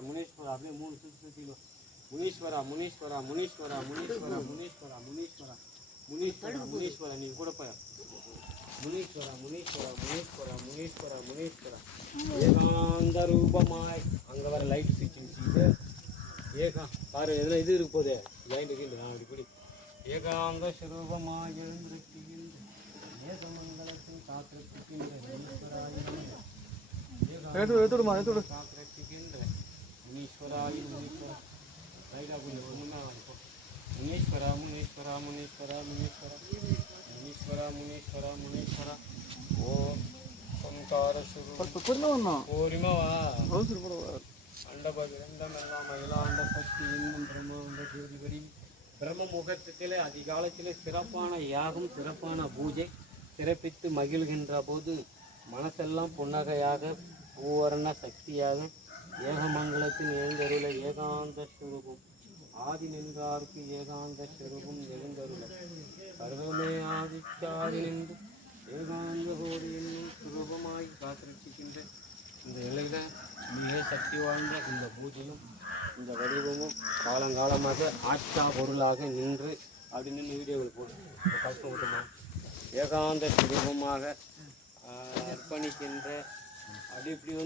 முனீஸ்வரா முனீஸ்வரா அப்படியே மூணு சுற்றி சுற்றிலும் முனீஸ்வரா முனீஸ்வரா முனீஸ்வரா முனீஸ்வரா முனீஸ்வரா முனீஸ்வரா முனீஸ்வரா முனீஸ்வரா நீ கூட போய் முனீஸ்வரா முனீஸ்வரா முனீஸ்வரா முனீஸ்வரா முனீஸ்வரா ஏகாந்த ரூபமாய் அங்கே வர லைட் ஸ்விட்சிங் இது ஏகா பாரு எதில் இது இருக்கு போதே ஜாயிண்ட் கீண்டு நான் அப்படி ஏகாந்த சுரூபமாய் எழுந்திருக்கின்ற ஏகமங்கலத்தின் காத்திருக்கின்ற ஈஸ்வராய நமக. எடுத்து எடுத்துடுமா எடுத்துடு காத்திருக்கின்ற முனீஸ்வராய முனீஸ்வரா ரைடா கொஞ்சம் முன்னா வாங்கிப்போ முனீஸ்வரா முனீஸ்வரா முனீஸ்வரா முனீஸ்வரா முனீஸ்வரா முனீஸ்வரா முனீஸ்வரா ஓம் ஓம்கார சுரூபம் பொண்ணு அகிலாண்ட சக்தி இன்னும் பிரம்மாண்ட ஜோதிபதி பிரம்ம முகத்திலே அதிகாலத்திலே சிறப்பான யாகம் சிறப்பான பூஜை சிறப்பித்து மகிழ்கின்ற போது மனசெல்லாம் புன்னகையாக பூவர்ண சக்தியாக ஏகமங்கலத்தின் ஏகாந்த ஸ்வரூபம் ஆதி நின்றார்க்கு ஏகாந்த ஸ்வரூபம் எழுந்தருளம் சர்வமே ஆதிச்சாதி நின்று ஏகாந்த கோடி என்னும் சுரூபமாய் காத்திருக்கின்ற இந்த நிலையில மிக சக்தி வாய்ந்த இந்த பூஜையும் இந்த வடிவமும் காலங்காலமாக ஆட்சா பொருளாக நின்று அப்படின்னு வீடியோவில் போடும் இந்த கஷ்டம் விட்டுமா ஏகாந்த சுரூபமாக அர்ப்பணிக்கின்ற அப்படி இப்படி வந்து